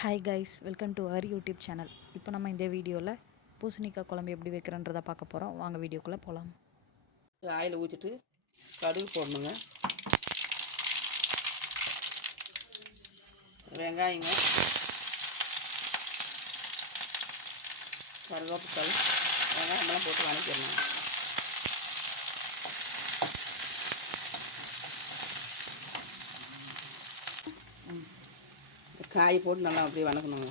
Hi guys, welcome to our YouTube channel. இப்போ நம்ம இந்த வீடியோவில் பூசணிக்காய் குழம்பு எப்படி வைக்கிறன்றதை பார்க்க போகிறோம். வாங்க வீடியோக்குள்ளே போகலாம். ஆயில் ஊற்றிட்டு கடுகு போடணுங்க, வெங்காயங்க, கருவேப்பிலை, வெங்காயமெல்லாம் போட்டு வதக்கிடணும். காய் போட்டு நல்லா அப்படியே வதக்கணுங்க.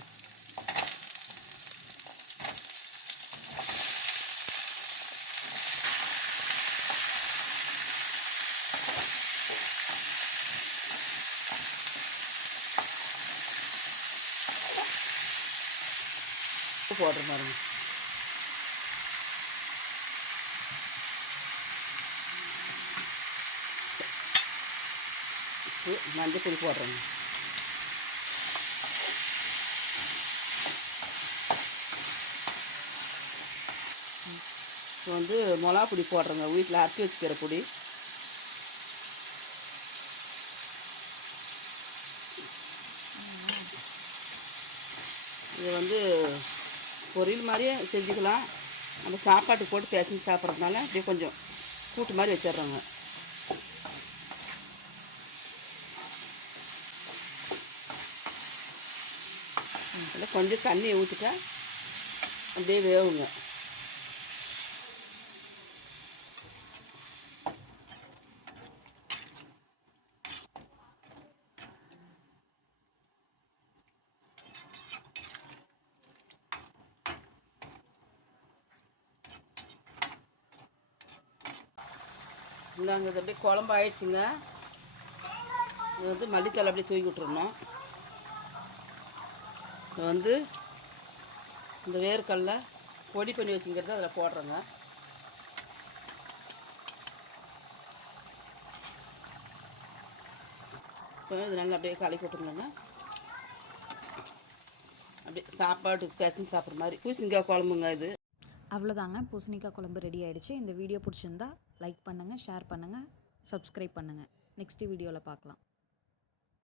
போடுற பாருங்க, மஞ்சள் பொடி போடுறேங்க. இப்போ வந்து மிளகா பொடி போடுறேங்க, வீட்டில் அரைச்சி வச்சுக்கிற பொடி. இது வந்து பொரியல் மாதிரியே செஞ்சுக்கலாம். நம்ம சாப்பாட்டுக்கு போட்டு பேசஞ்சு சாப்பிட்றதுனால அப்படியே கொஞ்சம் கூட்டு மாதிரி வச்சிடுறோங்க. அதில் கொஞ்சம் தண்ணியை ஊற்றிட்டா அப்படியே வேவுங்க. இந்தாங்க, இது அப்படியே குழம்பு ஆயிடுச்சுங்க. இது வந்து மல்லித்தலை அப்படியே தூக்கி விட்டுறணும். இது வந்து இந்த வேர்க்கடலை பொடி பண்ணி வச்சுங்கிறது அதில் போடுறோங்க. இப்போ இது நல்லா அப்படியே கலக்கி விட்டுருங்க. அப்படியே சாப்பாட்டுக்கு பேசஞ்சு சாப்பிட்ற மாதிரி பூசணிக்காய் குழம்புங்க இது. அவ்வளோதாங்க, பூசணிக்காய் குழம்பு ரெடி ஆகிடுச்சு. இந்த வீடியோ பிடிச்சிருந்தா லைக் பண்ணுங்கள், ஷேர் பண்ணுங்கள், சப்ஸ்கிரைப் பண்ணுங்கள். நெக்ஸ்ட் வீடியோவில் பார்க்கலாம்.